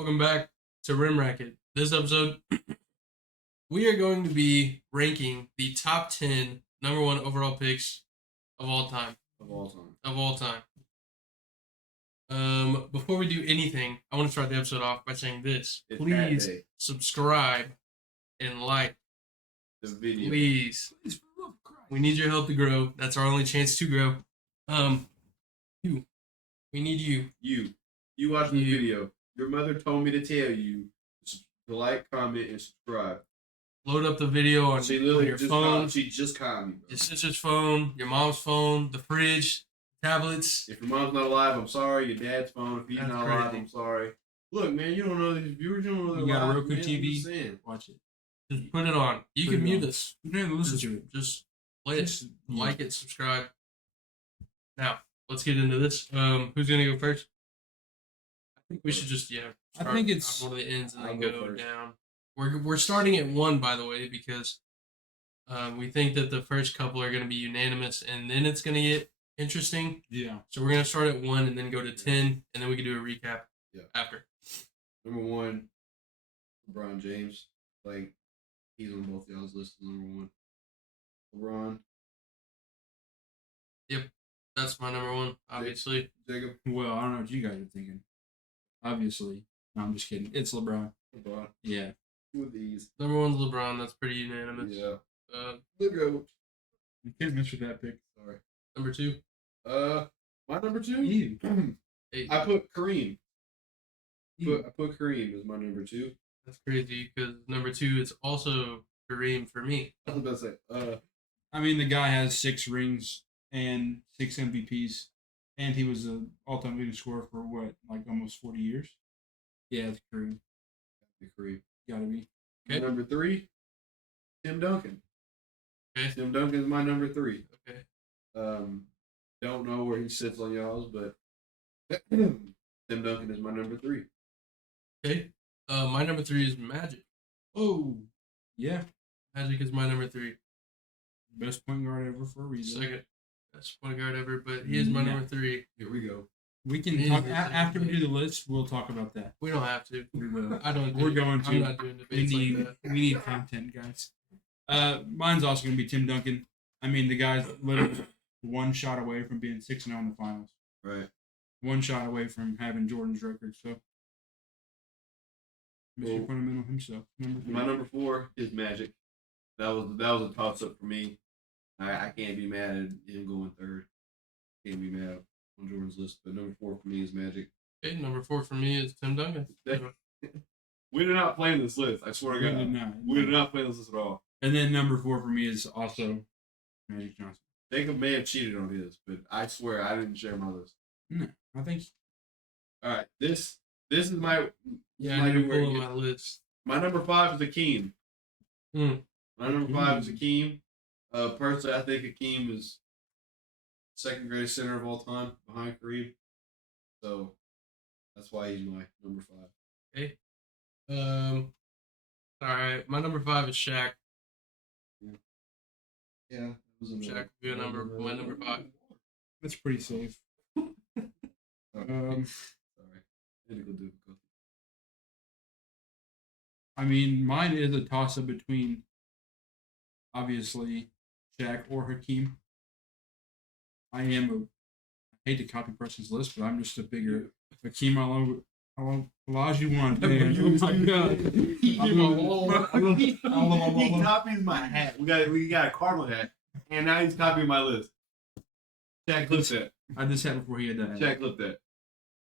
Welcome back to Rim Racket. This episode, we are going to be ranking the top 10 number one overall picks of all time. Of all time. Of all time. Before we do anything, I want to start the episode off by saying this. It's Please that day. subscribe and like. The video. Please. We need your help to grow. That's our only chance to grow. You. We need you. You watch the video. Your mother told me to tell you to like, comment, and subscribe. Load up the video on, She literally your just phone. She just called me. Bro. Your sister's phone, your mom's phone, the fridge, tablets. If your mom's not alive, I'm sorry. Your dad's phone. If he's That's not alive, crazy. I'm sorry. Look, man, you don't know these viewers. You don't know they're You got a alive, Roku man. I'm TV? just saying. Watch it. Just put it on. You Put can it mute on. us. You don't even listen to it. Just play it. Just- yeah. Like it, subscribe. Now, let's get into this. Who's gonna go first? I think we should just I start think it's- on one of the ends and I'll then go go first. down. We're starting at 1, by the way, because we think that the first couple are gonna be unanimous, and then it's gonna get interesting. Yeah. So we're gonna start at 1 and then go to 10, and then we can do a recap Yeah. after. Number one, LeBron James. Like, he's on both y'all's lists. Number one. LeBron. That's my number 1, obviously. Jacob. Well, I don't know what you guys are thinking. Obviously. No, I'm just kidding. It's LeBron. LeBron. Yeah. With these. Number 1's LeBron. That's pretty unanimous. Yeah. Uh, The GOAT. You can't miss with that pick. Sorry. number 2. My number two. You. I put Kareem. You. I put Kareem as my number two. That's crazy because number 2 is also Kareem for me. I was about to say. I mean, the guy has 6 rings and 6 MVPs, and he was the all-time leading scorer for what, like almost 40 years? Yeah, it's Kareem. Kareem. Gotta be. Okay. Number 3, Tim Duncan. Okay. Tim Duncan is my number 3. Okay. Don't know where he sits on y'all's, but Tim Duncan is my number 3. Okay. My number 3 is Magic. Oh, yeah. Magic is my number 3. Best point guard ever for a reason. Second best point guard ever, but he is my Yeah. number 3. Here we go. We can It talk is. after we do the list. We'll talk about that. We don't have to. We will. I don't. We're do- going to. I'm not doing We debates need like that. we need content, guys. Mine's also gonna be Tim Duncan. I mean, the guy's literally one shot away from being 6-0 in the finals. Right. One shot away from having Jordan's record. So, Mr. Well, Fundamental himself. Number 3. My number 4 is Magic. That was a toss up for me. I can't be mad at him going third. Can't be mad on Jordan's list. But number 4 for me is Magic. Okay, number 4 for me is Tim Duncan. We did not plan this list. I swear to We God. did not. We did not plan this list at all. And then number 4 for me is also Magic Johnson. Jacob may have cheated on his, but I swear I didn't share my list. No, I think All right, this is my Yeah, my I need to number, pull up my list. my number 5 is Akeem. Hmm. My number 5 is Akeem. Personally, I think Akeem is second greatest center of all time behind Kareem. So that's why he's my number 5. Okay. All right. My number 5 is Shaq. Yeah, Shaq would be my number 5. that's pretty safe. Sorry, technical difficulty. I mean, mine is a toss up between obviously Shaq or Hakeem. I hate to copy person's list, but I'm just a bigger Hakeem Olajuwon fan. Oh my god! He copies my hat. We got a Cardinal hat, and now he's copying my list. Shaq clip that. I just had before he had that. Shaq clip that.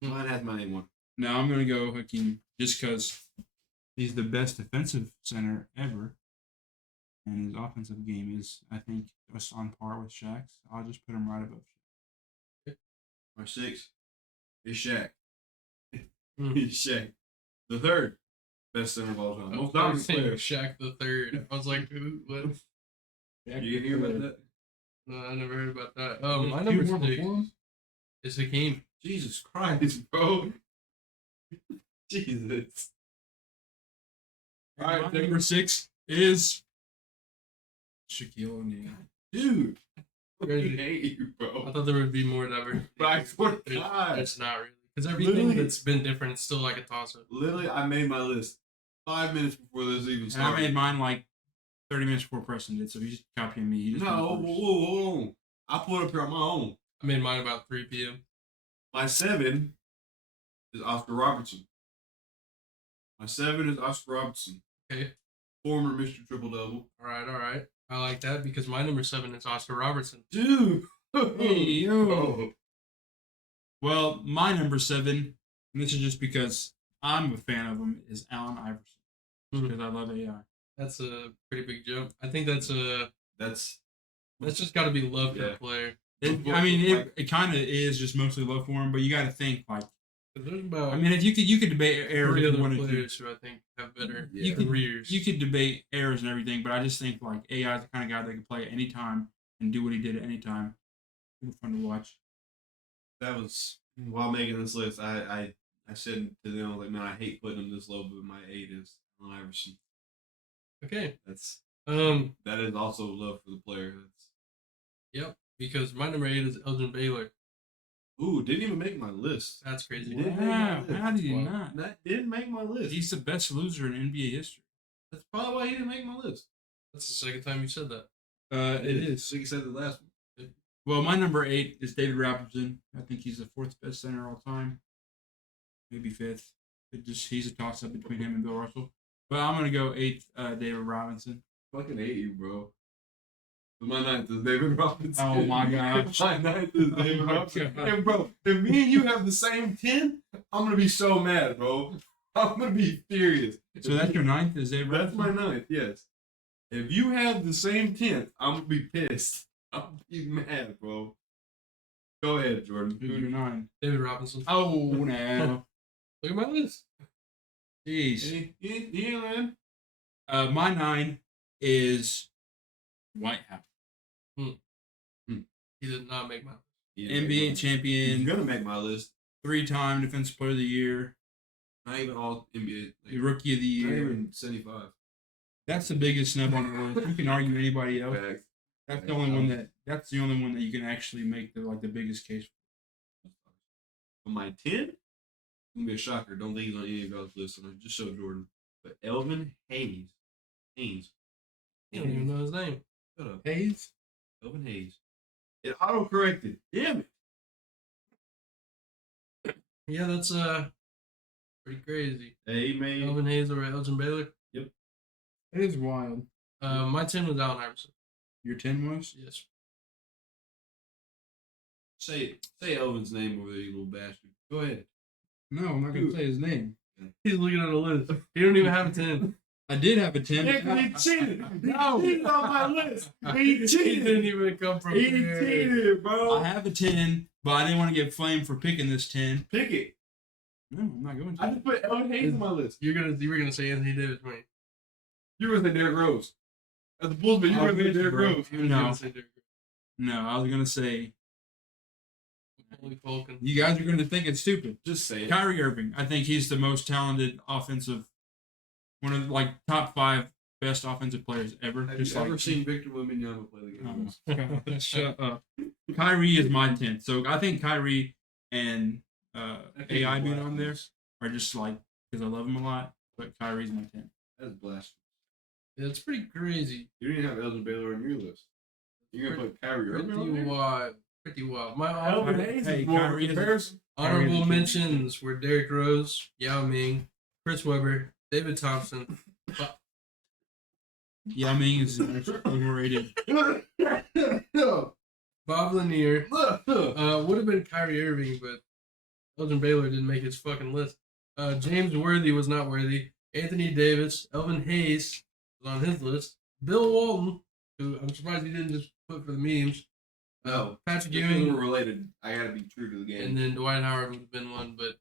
Mine has my name on. No, I'm gonna go Hakeem just because he's the best defensive center ever, and his offensive game is, I think, just on par with Shaq's. I'll just put him right above Shaq. My 6 is Shaq. Hmm. He's Shaq. The third best center of all time. Most I dominant was saying player. Shaq the third. I was like, who? What? You hear about that? No, I never heard about that. My Two number more 6 before him? is Hakeem. Jesus Christ, bro. Jesus. All right, number 6 is Shaquille O'Neal. Dude. I Crazy. hate you, I bro. thought there would be more diversity. But I swear to There's- God. There's not really. Because everything Literally- that's been different is still like a toss up. Literally, I made my list 5 minutes before this even And I started. made mine like 30 minutes before Preston did, so he's just copying me. He just No, went whoa, first. hold on. I pulled up here on my own. I made mine about 3 p.m. My 7 is Oscar Robertson. My 7 is Oscar Robertson, Okay. former Mr. Triple Double. All right. I like that because my number 7 is Oscar Robertson. Dude. Hey, yo. Well, my number 7, and this is just because I'm a fan of him, is Allen Iverson. Mhm. Because I love AI. That's a pretty big jump. I think that's just got to be love for Yeah. the player. It kind of is just mostly love for him, but you got to think like, 'Cause there's about I mean, if you could debate errors three if you other wanted to. players who I think have better Yeah. careers. You could debate errors and everything, but I just think like AI is the kind of guy that can play at any time and do what he did at any time. It was fun to watch. That was while making this list. I said to them, I was like, man, I hate putting him this low, but my 8 is Allen Iverson. Okay. That's That is also love for the player. That's Yep. Because my number 8 is Elgin Baylor. ooh, didn't even make my list. That's crazy. Didn't make my Wow, list. how did you Wow. not? That didn't make my list. He's the best loser in NBA history. That's probably why he didn't make my list. That's the second time you said that. It is. Like you said the last one. Well, my number 8 is David Robinson. I think he's the 4th best center all time. Maybe 5th. He's a toss up between him and Bill Russell. But I'm gonna go 8th, David Robinson. Fucking hate you, bro. My 9th is David Robinson. Oh my gosh. My 9th is David Oh my Robinson. God. And bro, if me and you have the same 10, I'm gonna be so mad, bro. I'm gonna be furious. So that's your 9th, is David That's Robinson? my 9th, yes. If you have the same 10th, I'm gonna be pissed. I'm gonna be mad, bro. Go ahead, Jordan. Who's your 9? David Robinson. Oh, no. Look at my list. Jeez. Yeah, man. My 9 is Whitehouse. He did not make my list. NBA He's champion, gonna make my list. 3-time Defensive Player of the Year, Not even all NBA. Like, Rookie of the not Year. even 75. That's the biggest snub on the list. You can argue anybody else. Facts. That's the only one that. That's the only one that you can actually make the biggest case. For my 10, it's gonna be a shocker. Don't think he's on any of y'all's list. And I just showed Jordan. But Elvin Hayes. He don't even know his name. Shut up. Hayes. Elvin Hayes. It auto corrected. Damn it. Yeah, that's pretty crazy. Hey, man. Elvin Hayes over Elgin Baylor. It is wild. My 10 was Allen Iverson. Your 10 was. Yes. Say Elvin's name over there, you little bastard. Go ahead. No, I'm not gonna say his name. He's looking at a list. He don't even have a 10. I did have a 10. He cheated. No. He cheated on my list. He He cheated. didn't even come from He there. cheated, bro. I have a 10, but I didn't want to get flamed for picking this 10. Pick it. No, I'm not going to. I just put Elvin Hayes on my list. You were gonna say Anthony Davis, right? You were gonna say Derrick Rose. At the Bulls, but you were gonna say Derrick Rose. You were No. gonna say Derrick No, I was going to say, Rose. Holy Falcon. you guys are going to think it's stupid. Just say it. Kyrie Irving. I think he's the most talented offensive, one of the, like top 5 best offensive players ever. Have Just you ever like, seen Victor Wembanyama play the game? Oh my God, shut up. Kyrie is my 10th. So I think Kyrie and AI being on there are just like, because I love him a lot, but Kyrie's my 10th. That's blasphemous. Yeah, it's pretty crazy. You didn't have Elgin Baylor on your list. You're gonna put Kyrie Irving on Pretty there? wild. Pretty wild. My Elvin Hey, Hayes is more of a Kyrie is- comparison. honorable Kyrie is a mentions were Derrick Rose, Yao Ming, Chris Webber, David Thompson. Yao Ming is overrated. Bob Lanier. Would have been Kyrie Irving, but Elgin Baylor didn't make his fucking list. James Worthy was not worthy. Anthony Davis, Elvin Hayes was on his list. Bill Walton, who I'm surprised he didn't just put for the memes. No. Patrick If we Ewing, were related, I gotta be true to the game. and then Dwight Howard would have been one, but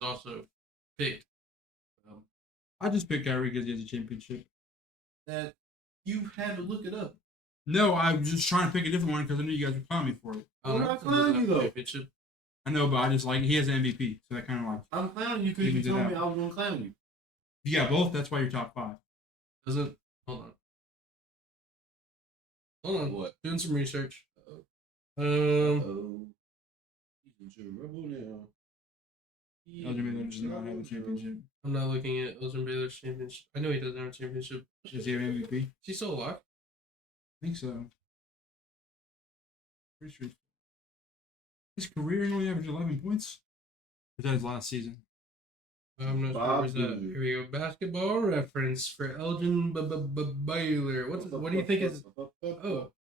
was also picked. I just picked Kyrie because he has a championship. That you had to look it up. No, I'm just trying to pick a different one because I knew you guys would clown me for it. Well, Iverson not doesn't clowning have you, a though. championship. I know, but I just like he has an MVP, so that kind of like I'm clowning you because you Even told it me out. I was gonna clown you. you got both. That's why you're top 5. Doesn't hold on. Hold on. What? Doing some research. Oh. He's in rebel now. Elgin Baylor does not have a championship. I'm not looking at Elgin Baylor's championship. I know he doesn't have a championship. Does he have MVP? Is he still alive? I think so. Pretty sure. His career he only averaged 11 points. But that was last season. I'm not sure Bob where's that. Boozer. Here we go. Basketball reference for Elgin Baylor. What do you think is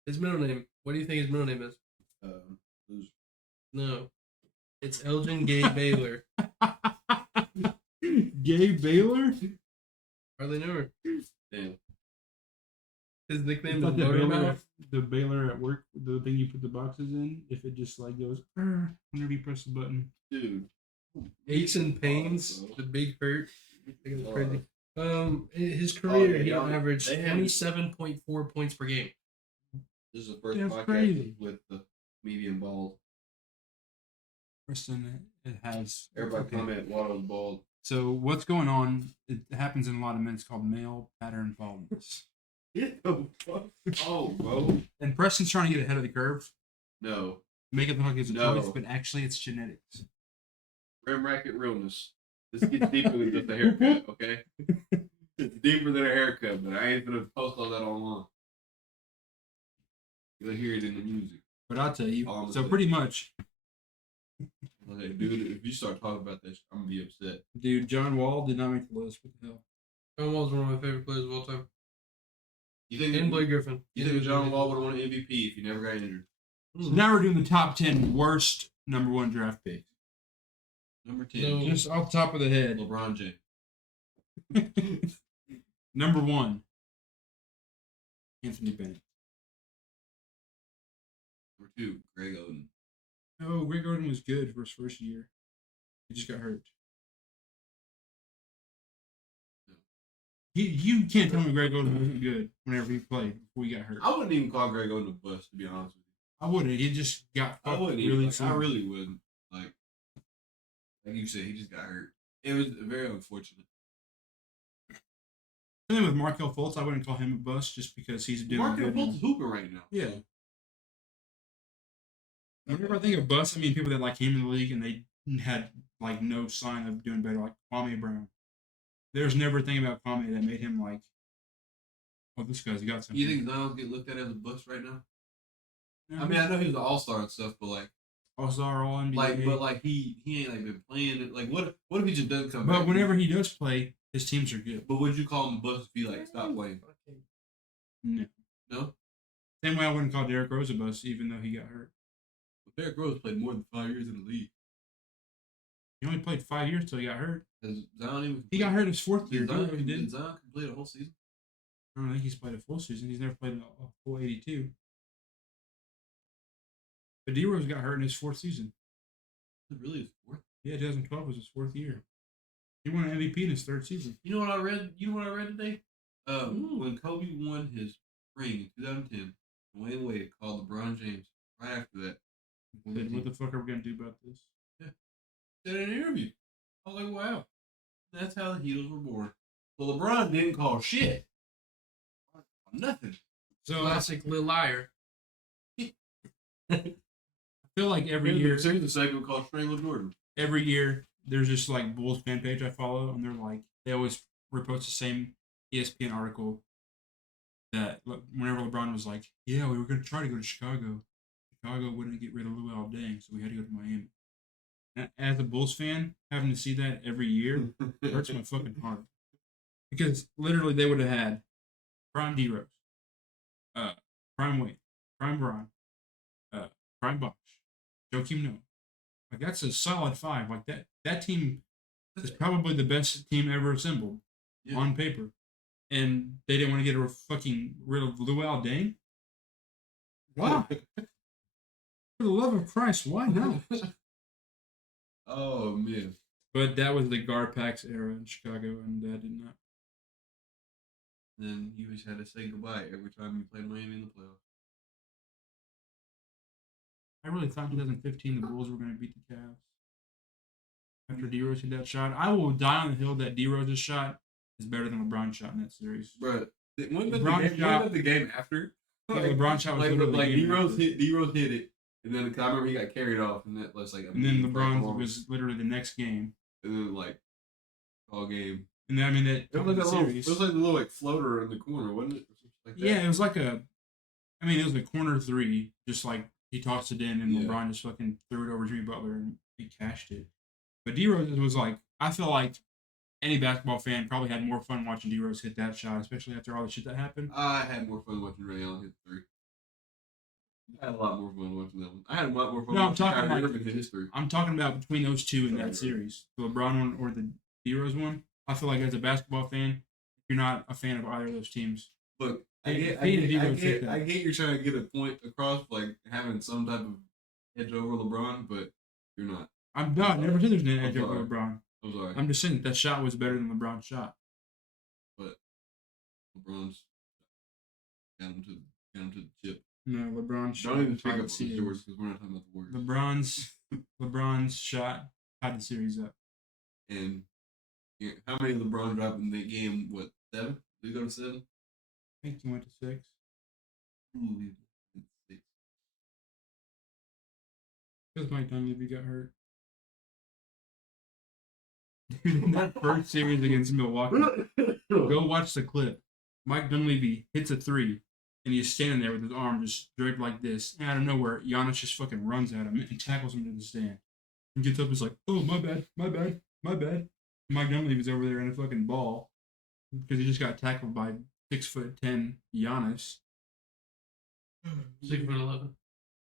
his middle name? What do you think his middle name is? Loser. No. It's Elgin Gay Baylor. Gay Baylor? Hardly know her. Damn. His nickname It's is like the Baylor, Motormouth. the Baylor at work, the thing you put the boxes in, if it just like goes, whenever you press the button. Dude. Aches and pains, the big hurt. I think it's crazy. His Oh, career, yeah, he y'all- averaged they have- 27.4 points per game. This is the first That's podcast crazy. with the medium bald. Preston, it has. Everybody okay. comment Waddle's bald. So what's going on? It happens in a lot of men. It's called male pattern baldness. Get the fuck. Oh, bro. And Preston's trying to get ahead of the curve, No. make it look like it's a No. choice, but actually it's genetics. Rim racket realness. This gets deeper than just a haircut, okay? It's deeper than a haircut, but I ain't gonna post all that online. You'll hear it in the music. But I'll tell you. Honestly. So pretty much, Like, dude, if you start talking about this, I'm gonna be upset. dude, John Wall did not make the list. What the hell? John Wall's one of my favorite players of all time. You think And Blake Griffin. you think John Wall would have won an MVP if he never got injured? So now we're doing the top 10 worst number 1 draft picks. Number 10, No. Just off the top of the head. LeBron James. Number 1, Anthony Bennett. Number 2, Greg Oden. Oh, Greg Oden was good for his first year. He just got hurt. You can't tell me Greg Oden wasn't good whenever he played before he got hurt. I wouldn't even call Greg Oden a bust, to be honest with you. I wouldn't. He just got I fucked wouldn't really even. Like, I soon. really wouldn't. Like you said, he just got hurt. It was very unfortunate. And then with Markel Fultz, I wouldn't call him a bust just because he's doing Markel good. Fultz is hooping right now. Yeah. Whenever I think of bust, I mean people that like came in the league and they had like no sign of doing better, like Kwame Brown. There's never a thing about Kwame that made him like, oh, this guy's got something. You think Zion get looked at as a bust right now? No, I mean, I know he was an all-star and stuff, but like, All-Star, All NBA. he ain't like been playing it. Like, what if he just doesn't come back? But whenever he does play, his teams are good. But would you call him a bust if he like stopped playing? No. No. Same way I wouldn't call Derrick Rose a bust, even though he got hurt. But Derrick Rose played more than 5 years in the league. He only played 5 years till he got hurt. Has Zion even? He got hurt his 4th year. Did Zion, He didn't. did Zion complete a whole season? I don't think he's played a full season. He's never played a full 82. But D-Rose got hurt in his 4th season. It really is fourth. Yeah, 2012 was his 4th year. He won an MVP in his 3rd season. You know what I read? You know what I read today? When Kobe won his ring in 2010, Dwayne Wade called LeBron James right after that. Said, what the fuck are we going to do about this? Said in an interview. I was like, wow. That's how the Heatles were born. Well, LeBron didn't call shit. Nothing. So Classic Lil Liar. I feel like every year, There's a segment called Strangler Jordan. there's just like Bulls fan page I follow, and they're like, they always repost the same ESPN article that whenever LeBron was like, yeah, we were going to try to go to Chicago. Chicago wouldn't get rid of Luol Deng, so we had to go to Miami. And as a Bulls fan, having to see that every year hurts my fucking heart. Because literally they would have had Prime D-Rose, Prime Wade, Prime Braun, Prime Bosh, Joakim Noah. Like that's a solid 5. Like that team is probably the best team ever assembled on paper. And they didn't want to get rid of Luol Deng? Why? For the love of Christ, why not? Oh, man. But that was the Garpax era in Chicago, and that did not. Then you just had to say goodbye every time you played Miami in the playoffs. I really thought in 2015 the Bulls were going to beat the Cavs. After D-Rose hit that shot, I will die on the hill that D-Rose's shot is better than LeBron's shot in that series. Bro, when LeBron shot- the game after? Yeah, LeBron shot was like literally the game D-Rose after. hit it, and then I remember he got carried off, and that was like. And then LeBron was literally the next game. and then like all game. And I mean that It was like the that little, series. it was like the little like floater in the corner, wasn't it? Or something like that. Yeah, it was like a. I mean, it was a corner three, just like he tossed it in, and Yeah. LeBron just fucking threw it over Jimmy Butler and he cashed it. But D Rose was like, I feel like any basketball fan probably had more fun watching D Rose hit that shot, especially after all the shit that happened. I had more fun watching Ray Allen hit three. I had a lot more fun watching that one. I had a lot more fun No, I'm watching talking Kyrie like Irving hit his three. I'm talking about between those two in Right. that series, the LeBron one or the D Rose one. I feel like as a basketball fan, if you're not a fan of either of those teams. Look, Hey, D-Rose I get you're trying to get a point across, like having some type of edge over LeBron, but you're not. I'm not. Never said there's an edge I'm over sorry. LeBron. I'm sorry, I'm just saying that shot was better than LeBron's shot. but LeBron's got him to the chip. No, LeBron's shot Don't even tied pick the up on the series. George because we're not talking about the Warriors. LeBron's shot tied the series up. And how many LeBron dropped in the game? What, 7? Did he go to 7? I think he went to 6. Ooh, he went to 6. Because Mike Dunleavy got hurt. Dude, in that first series against Milwaukee, go watch the clip. Mike Dunleavy hits a 3, and he's standing there with his arm just draped like this. And out of nowhere, Giannis just fucking runs at him and tackles him to the stand. And gets up and is like, oh, my bad. And Mike Dunleavy's over there in a fucking ball because he just got tackled by 6'10" Giannis. 6'11".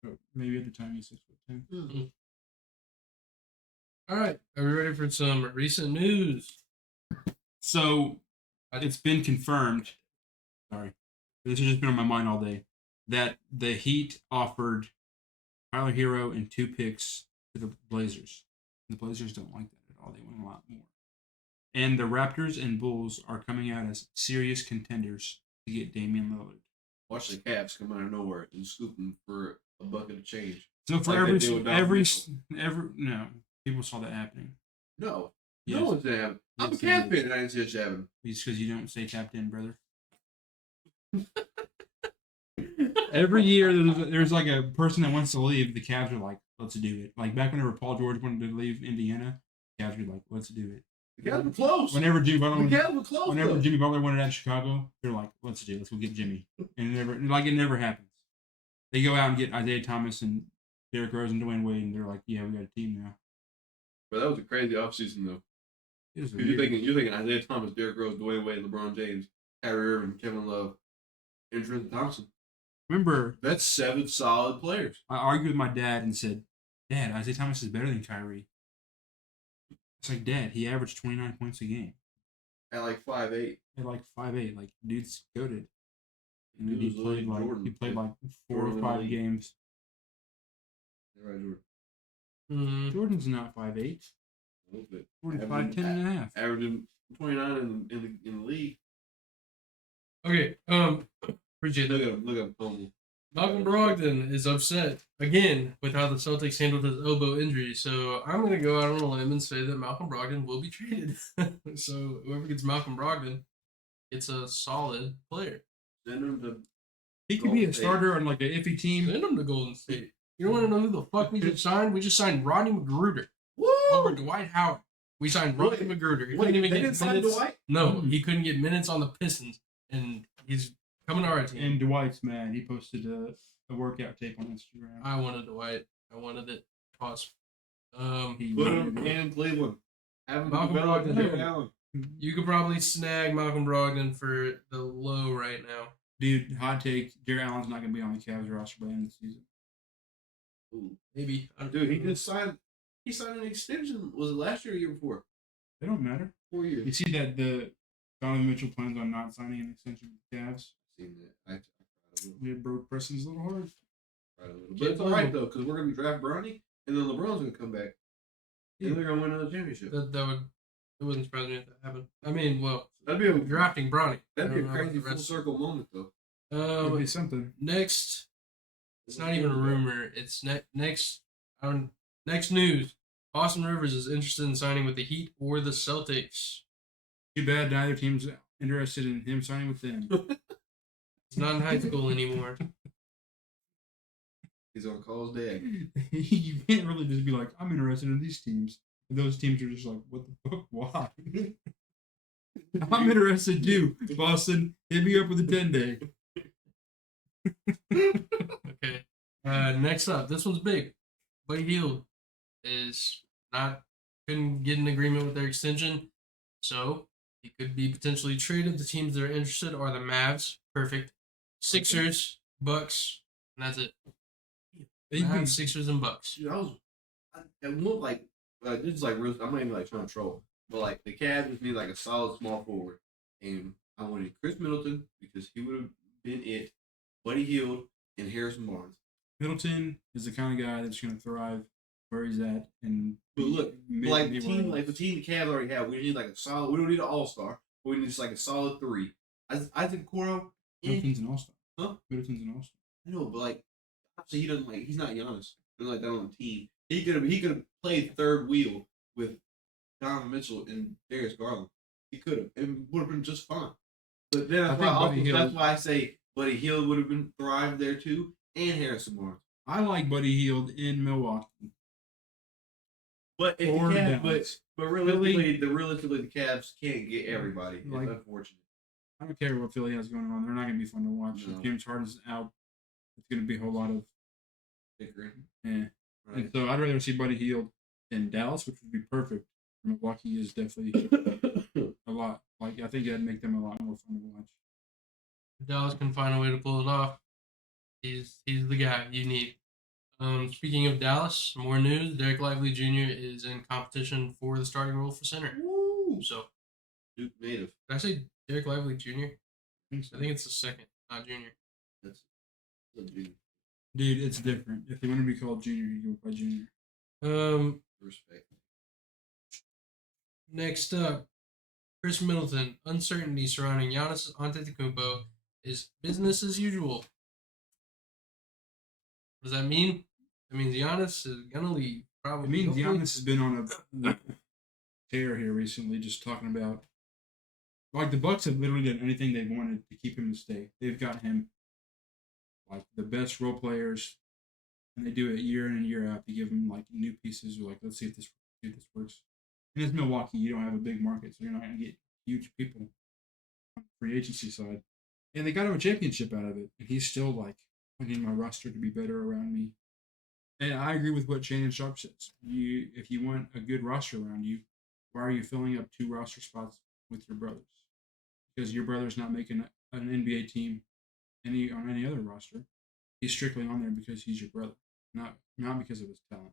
Or maybe at the time he's 6'10". All right, are we ready for some recent news? So it's been confirmed. Sorry, this has just been on my mind all day. That the Heat offered Tyler Hero and 2 picks to the Blazers. The Blazers don't like that at all. They want a lot more. And the Raptors and Bulls are coming out as serious contenders to get Damian Lillard. Watch the Cavs come out of nowhere and scoop him for a bucket of change. So for Like they did with Donovan every no, people saw that happening. No. Yes. No one's happening. I'm Yes, a they Cavs did. fan and I didn't see it happening. It's because you don't stay tapped in, brother. Every year, there's like a person that wants to leave. The Cavs are like, let's do it. Like back whenever Paul George wanted to leave Indiana, the Cavs were like, let's do it. The Cavs were close. Whenever Jimmy Butler, The Cavs were close. whenever though. Jimmy Butler wanted out of Chicago, they're like, let's do it. Let's go get Jimmy. And it never happens. They go out and get Isaiah Thomas and Derrick Rose and Dwayne Wade, and they're like, yeah, we got a team now. But that was a crazy offseason though. It was Because you're thinking Isaiah Thomas, Derrick Rose, Dwayne Wade, LeBron James, Kyrie Irving, Kevin Love, and Tristan Thompson. Remember, That's 7 solid players. I argued with my dad and said, Dad, Isaiah Thomas is better than Kyrie. It's like, Dad, he averaged 29 points a game. At like 5'8". At like 5'8", like dude's goated. And Dude he was played like like Jordan. he played like 4 Jordan or in the 5 league. games. You're right, Jordan. Jordan's not 5'8". A little bit. Jordan's Averaging- 5'10" and a half. Averaging 29 in the league. Okay, appreciate that. Look at Pony. Malcolm Brogdon is upset again with how the Celtics handled his elbow injury. So I'm going to go out on a limb and say that Malcolm Brogdon will be traded. So whoever gets Malcolm Brogdon, it's a solid player. Send him to He could be a Golden State. starter on like an iffy team. Send him to Golden State. You don't want to know who the fuck we just signed? We just signed Rodney McGruder over Woo! Dwight Howard. We signed Rodney McGruder. He Wait, couldn't even they get didn't sign minutes. Dwight? No, he couldn't get minutes on the Pistons, and he's coming to our team. And Dwight's mad. He posted a workout tape on Instagram. I wanted Dwight. I wanted it. Cost. He Put him in Cleveland. Have him Malcolm develop Brogdon. Jared Allen. You could probably snag Malcolm Brogdon for the low right now. Dude, hot take. Jared Allen's not going to be on the Cavs roster by the end of the season. Ooh. Maybe. Dude, he just signed. He signed an extension. Was it last year or the year before? They don't matter. 4 years. You see that the Donovan Mitchell plans on not signing an extension with the Cavs. Seen that. I cried a little. We had broke Preston's a little hard. Cried a little. But it's all right though, because we're gonna draft Bronny, and then LeBron's gonna come back, and they're gonna win another championship. It wouldn't surprise me if that happened. I mean, well, That'd be a drafting Bronny. That'd be a I don't know crazy about the full rest. circle moment though. It'd be something. Next, it's not even a rumor. It's next news. Austin Rivers is interested in signing with the Heat or the Celtics. Too bad neither team's interested in him signing with them. It's not in high school anymore. He's gonna call his dad. You can't really just be like, I'm interested in these teams. those teams are just like, what the fuck? Why? I'm interested too. Boston, hit me up with a 10-day. Okay. Next up, this one's big. Buddy Hield is not couldn't get an agreement with their extension, so he could be potentially traded. The teams that are interested are the Mavs, perfect, Sixers, Bucks, and that's it. Mavs, Sixers, and Bucks. Dude, at one like, this is like real. I'm not even like trying to troll, but like the Cavs just need like a solid small forward, and I wanted Chris Middleton because he would have been it, Buddy Hield, and Harrison Barnes. Middleton is the kind of guy that's going to thrive where he's at. And But look, like the team, else. like the team the Cavs already have, we need like a solid. We don't need an all star. We need just like a solid three. I think Coro. Middleton's an all-star. Huh? Middleton's an all-star. I know, but like, obviously he doesn't like. He's not Giannis. He's like that on the team. He could have played third wheel with Donovan Mitchell and Darius Garland. He could have and would have been just fine. But then that's why I say Buddy Hield would have been thrived there too, and Harrison Barnes. I like Buddy Hield in Milwaukee. But if Or the Cavs, Dallas. but realistically, the Cavs can't get everybody. It's Like- unfortunate. I don't care what Philly has going on. They're not going to be fun to watch. No. If James Harden's out, it's going to be a whole lot of Bickering. eh. Right. And so I'd rather see Buddy Hield in Dallas, which would be perfect. Milwaukee is definitely a lot. Like, I think that'd make them a lot more fun to watch. If Dallas can find a way to pull it off, he's the guy you need. Speaking of Dallas, more news: Derek Lively Jr. is in competition for the starting role for center. Woo! So, Duke native. did I say Derek Lively Jr.? I think so. I think it's the second, not junior. That's dude. Dude, it's different. If they want to be called junior, you go by junior. Respect. Next up, Chris Middleton. Uncertainty surrounding Giannis Antetokounmpo is business as usual. What does that mean? That means Giannis is gonna leave. Probably. I mean, hopefully. Giannis has been on a tear here recently, just talking about like the Bucks have literally done anything they wanted to keep him to stay. They've got him like the best role players, and they do it year in and year out. They give him like new pieces. Like, let's see if this works. And it's Milwaukee. You don't have a big market, so you're not going to get huge people on the free agency side. And they got him a championship out of it, and he's still like, I need my roster to be better around me. And I agree with what Shannon Sharp says. If you want a good roster around you, why are you filling up 2 roster spots with your brothers? Because your brother's not making an NBA team on any other roster. He's strictly on there because he's your brother, not because of his talent.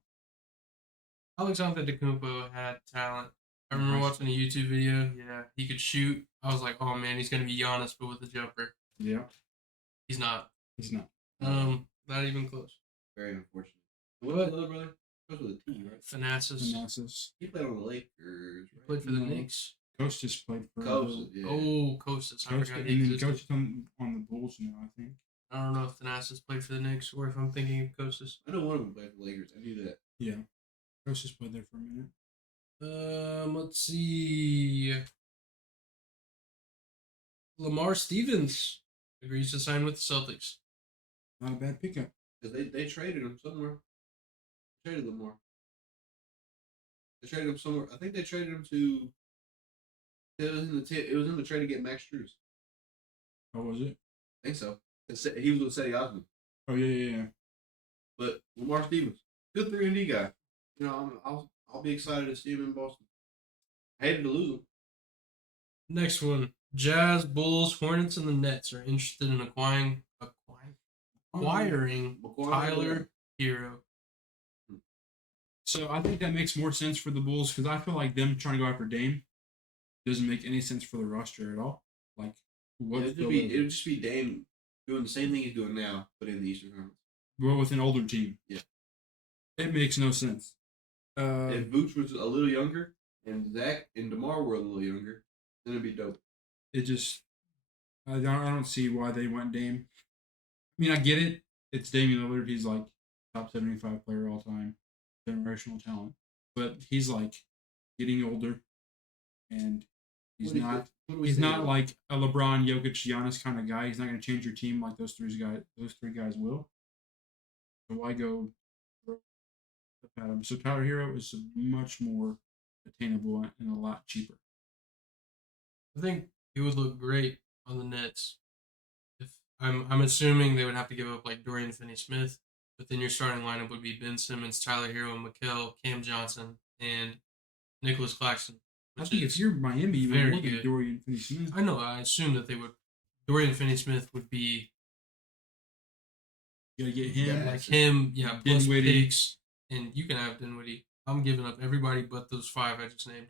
Alex Antetokounmpo had talent. I remember Nice. watching a YouTube video. Yeah, he could shoot. I was like, oh man, he's gonna be Giannis, but with a jumper. Yeah, He's not. he's not. Not even close. Very unfortunate. What other brother? Goes with a T, right? Thanasis. Thanasis. He played on the Lakers. Right? Played for the No. Knicks. Kostas played for Coast, yeah. Oh, Kostas. I Kostas, forgot and he then existed. Kostas on the Bulls now, I think. I don't know if Thanasis played for the Knicks or if I'm thinking of Kostas. I know one of them played for the Lakers. I knew that. Yeah, Kostas played there for a minute. Let's see. Lamar Stevens agrees to sign with the Celtics. Not a bad pickup. Because they traded him somewhere. They traded Lamar. They traded him somewhere. I think they traded him to. It was in the trade to get Max Strus. Oh, was it? I think so. He was with Cedi Osman. Oh, yeah. But Lamar Stevens, good 3-and-D guy. You know, I'll be excited to see him in Boston. I hated to lose him. Next one. Jazz, Bulls, Hornets, and the Nets are interested in acquiring Tyler Hero. So I think that makes more sense for the Bulls because I feel like them trying to go after Dame doesn't make any sense for the roster at all. Like, what? It would just be Dame doing the same thing he's doing now, but in the Eastern Conference. Well, with an older team. Yeah. It makes no sense. If Vooch was a little younger and Zach and DeMar were a little younger, then it'd be dope. It just, I don't see why they went Dame. I mean, I get it. It's Damian Lillard. He's like top 75 player all time, generational talent. But he's like getting older, and he's not. He's not like a LeBron, Jokic, Giannis kind of guy. He's not going to change your team like those three guys will. So why go at him? So Tyler Hero is much more attainable and a lot cheaper. I think he would look great on the Nets. If I'm assuming they would have to give up like Dorian Finney-Smith, but then your starting lineup would be Ben Simmons, Tyler Hero, Mikal, Cam Johnson, and Nicholas Claxton. I think if you're Miami, you would very look good. at Dorian Finney-Smith. I know. I assume that they would. Dorian Finney-Smith would be You gotta get him. Yeah. like him, yeah, plus Dinwiddie. picks, and you can have Dinwiddie. I'm giving up everybody but those 5 I just named.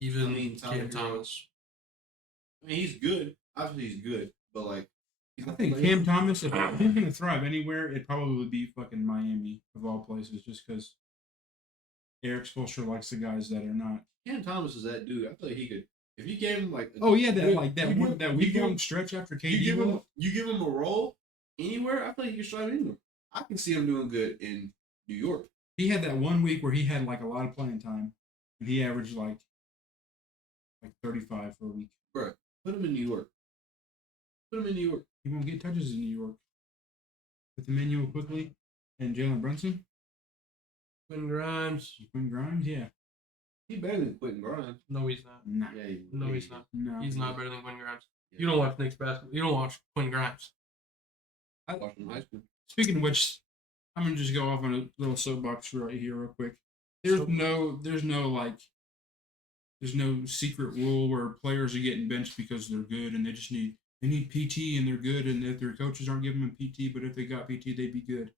Even I mean, Tyler Cam Hero. Thomas. I mean, he's good. Obviously, he's good, but like, he's I not think playing. Cam Thomas, if he's going to thrive anywhere, it probably would be fucking Miami of all places, just because Eric Spoelstra likes the guys that are not. Cam Thomas is that dude. I feel like he could, if you gave him like. Oh yeah, you that give week long him- stretch after KD. You give went him, off. you give him a role anywhere. I feel like he can strive anywhere. I can see him doing good in New York. He had that one week where he had like a lot of playing time, and he averaged like 35 for a week. Bro, put him in New York. Put him in New York. He won't get touches in New York. With Emmanuel quickly and Jalen Brunson, Quinn Grimes. Quinn Grimes, yeah. He better than Quentin Grimes. No, he's not. Nah, Yeah, he, No, yeah, he's he- not. no. He's not better than Quinn Grimes. yeah. You don't watch Knicks basketball. You don't watch Quinn Grimes. I watched him in high school. Speaking of which, I'm gonna just go off on a little soapbox right here, real quick. There's no secret rule where players are getting benched because they're good and they need PT and they're good, and if their coaches aren't giving them PT, but if they got PT, they'd be good.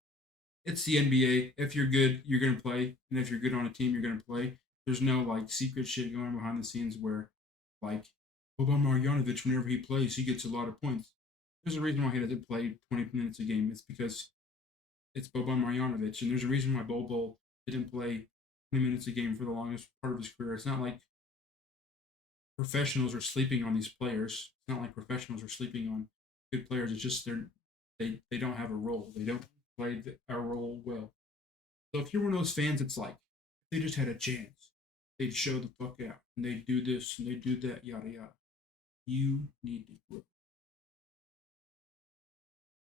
It's the NBA. If you're good, you're gonna play, and if you're good on a team, you're gonna play. There's no like secret shit going behind the scenes where like Boban Marjanovic, whenever he plays, he gets a lot of points. There's a reason why he doesn't play 20 minutes a game. It's because it's Boban Marjanovic, and there's a reason why Bobo didn't play 20 minutes a game for the longest part of his career. It's not like professionals are sleeping on these players. It's not like professionals are sleeping on good players. It's just they don't have a role. They don't play a role well. So if you're one of those fans, it's like they just had a chance. They'd show the fuck out, and they'd do this and they'd do that, yada yada. You need to grow.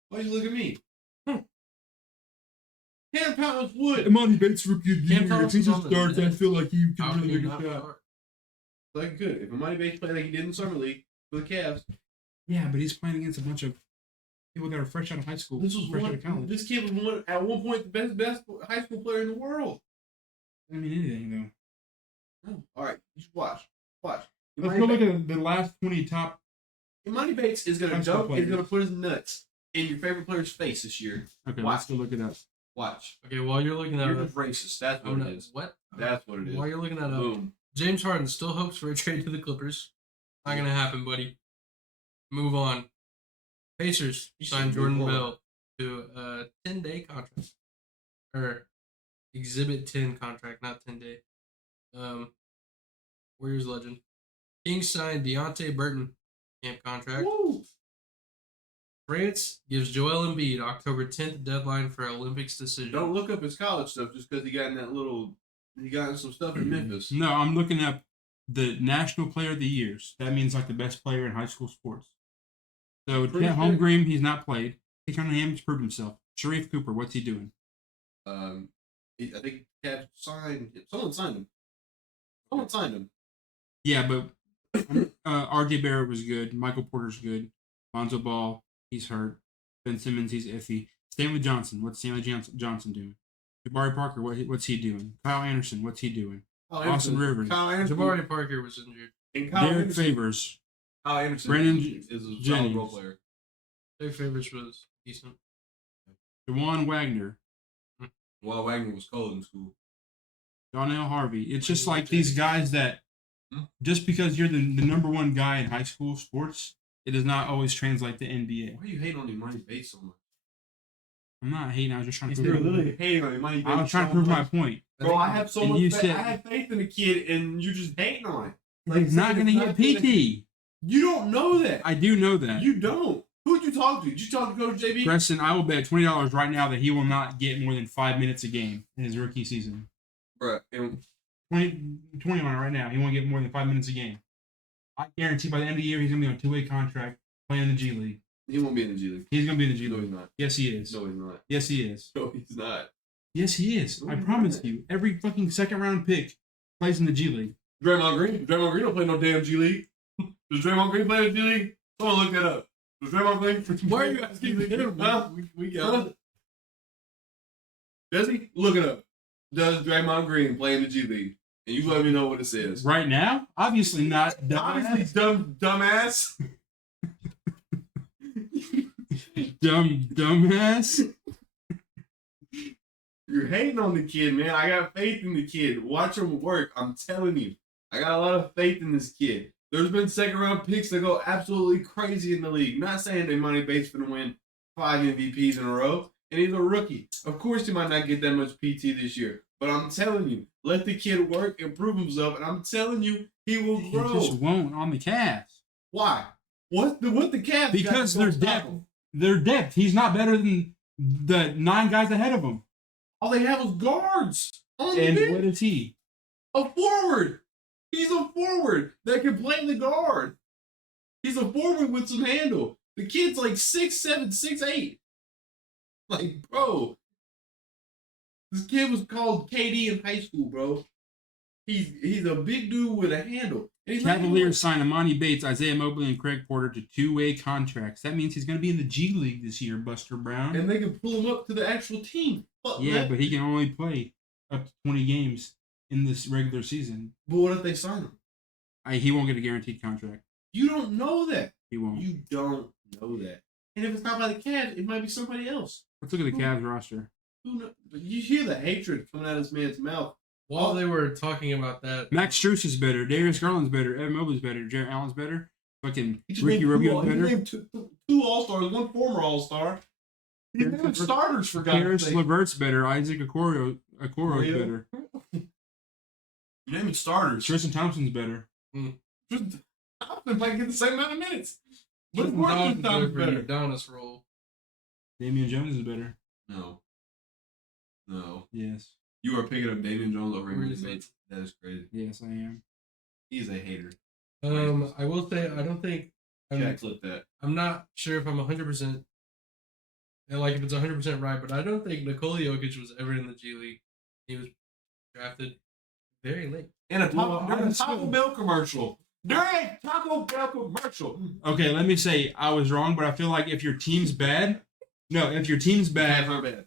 Why you look at me? Cam Thomas would. Emoni Bates rookie of the Cam year. Thomas If he is just on the starts, I Nets. feel like he How can can really you make not a shot. start? Like good. If Amani Bates played like he did in the summer league for the Cavs, Yeah, but he's playing against a bunch of people that are fresh out of high school, this was fresh out of college. This kid was at one point the best high school player in the world. I mean, anything though. Oh, all right, you should watch. Watch. Let's go look at the last 20 top. Imani Bates is gonna high school dunk. He's players. gonna put his nuts in your favorite player's face this year. Okay, Watch. let's go look it up. Watch. Okay, while you're looking at You're it, just racist. That's what I'm it not, is. what? That's what it is. While you're looking that up, Boom. James Harden still hopes for a trade to the Clippers. Not gonna happen, buddy. Move on. Pacers You signed should move Jordan on. Bell to a 10-day contract, or Exhibit 10 contract, not 10-day. Warriors legend. Kings signed Deontay Burton camp contract. Woo! France gives Joel Embiid October 10th deadline for Olympics decision. Don't look up his college stuff just because he got in that little. He got in some stuff in Memphis. No, I'm looking up the National Player of the Years. That means like the best player in high school sports. So Pretty Chet good. Holmgren, he's not played. He kind of him to prove himself. Sharif Cooper, what's he doing? I think Cavs signed. Someone signed him. Someone signed him. Yeah, but RJ Barrett was good. Michael Porter's good. Lonzo Ball, he's hurt. Ben Simmons, he's iffy. Stanley Johnson, what's Stanley Johnson doing? Jabari Parker, what's he doing? Kyle Anderson, what's he doing? Austin Rivers. Kyle Anderson. Jabari Parker was injured. And Kyle Derek Anderson. Favors. Kyle Anderson Brandon is a solid Jennings. role player. Their favorites was decent. DeJuan Wagner. While Wagner was cold in school. Donnell Harvey. It's just like these guys that just because you're the number one guy in high school sports, it does not always translate to NBA. Why are you hating on Imani Bates so much? I'm not hating. I was just trying to You're prove. literally hating on Imani Bates. I was trying to so prove my much. point. Bro, I have so And much you faith. said- I have faith in the kid, and you just hating on it. He's not going to get PT. You don't know that. I do know that. You don't. Who'd you talk to? Did you talk to Coach JB? Preston, I will bet $20 right now that he will not get more than 5 minutes a game in his rookie season. Bro, and 20 on it right now. He won't get more than 5 minutes a game. I guarantee by the end of the year he's going to be on a two-way contract playing in the G League. he won't be in the G League. He's going to be in the G No, League. he's not. Yes, he is. No, he's not. Yes, he is. No, he's not. Yes, he is. I promise you. Every fucking second round pick plays in the G League. Draymond Green. Draymond Green don't play no damn G League. Does Draymond Green play in the G League? Someone look that up. Does Draymond Green? Why are you asking him? Huh? We got it. Does he? Look it up. Does Draymond Green play in the G League? And you let me know what it says. Right now? Obviously not. Obviously, dumbass. Dumbass. You're hating on the kid, man. I got faith in the kid. Watch him work. I'm telling you. I got a lot of faith in this kid. There's been second round picks that go absolutely crazy in the league. Not saying that Money Bates going to win 5 MVPs in a row. And he's a rookie. Of course he might not get that much PT this year. But I'm telling you, let the kid work and prove himself. And I'm telling you, he will He grow. just won't on the Cavs. Why? What the Cavs? Because got to their go stop depth. him? Their depth. He's not better than the 9 guys ahead of him. All they have is guards. On the And bench. what is he? A forward. He's a forward that can play the guard. He's a forward with some handle. The kid's like 6'7", 6'8". Like, bro. This kid was called KD in high school, bro. He's a big dude with a handle. And he's not even Cavaliers signed Amani Bates, Isaiah Mobley, and Craig Porter to 2-way contracts. That means he's going to be in the G League this year, Buster Brown. and they can pull him up to the actual team. Fuck Yeah, that. but he can only play up to 20 games in this regular season. But what if they sign him? He won't get a guaranteed contract. You don't know that. He won't. You don't know that. And if it's not by the Cavs, it might be somebody else. Let's look at the Cavs roster. Who knows? But you hear the hatred coming out of this man's mouth. While they were talking about that, Max Strus is better. Darius Garland's better. Evan Mobley's better. Jarrett Allen's better. Fucking He just Ricky named Rubio's he better. named two All-Stars, one former All-Star. He's Harris named Levert- starters for God's Harris sake. Levert's better. Isaac Okoro's Mario? better. You're naming starters. Tristan Thompson's better. Thompson might get the same amount of minutes. But of Tristan course Thompson's Thompson's good for better. Udonis role. Damian Jones is better. No. No. Yes. You are picking up Damian Jones over Where him. is it? That is crazy. Yes, I am. He's a hater. I will say I don't think Jack clip that. I'm not sure if I'm 100%. Like if it's 100% right, but I don't think Nikola Jokic was ever in the G League. He was drafted very late. And Well, during a honestly- Taco Bell commercial. During a Taco Bell commercial. Okay, let me say I was wrong, but I feel like if your team's bad, if your team's Cavs bad, aren't bad,